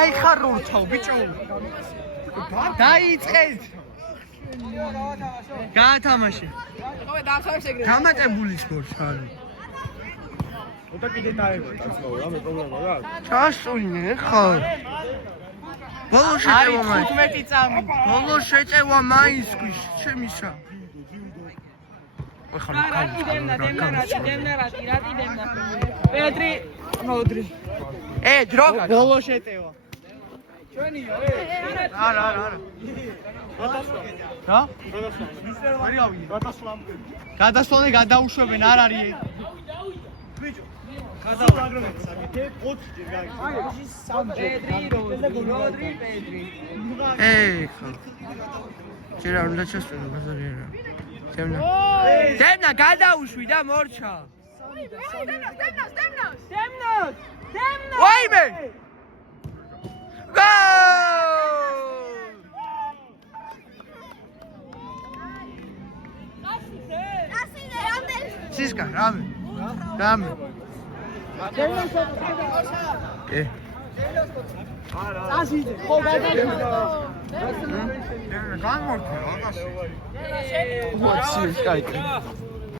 აი ხარ რორჩავ ბიჭო დაიწყეთ გაათამაშე ხომ დაახსოვეს ეგრე გამატებული სპორტს არის ოდა კიდე დაევა კაცო რამე პრობლემა რა ჩასულნე ხო ბოლო შეწევა მაინც 15 წამი ბოლო შეწევა მაინსკის შემისა რატი დემნა პედრი მოდრი დროგა ბოლო შეტევა არა რა? გადასვლამდე გადაუშვებენ არ არის ბიჭო გადავაგროვეთ საკითხი 4 ჯერ პედრი როდრი პედრი ხო ჯერ არ უნდა ჩასწვრო ბაზარიერა დემნა გადაუშვი და მორჩა დემნოს ვაიმე სისკა რამე წასიდე ხო გადაიხადა განმორთე რაღაცა მოცი კაი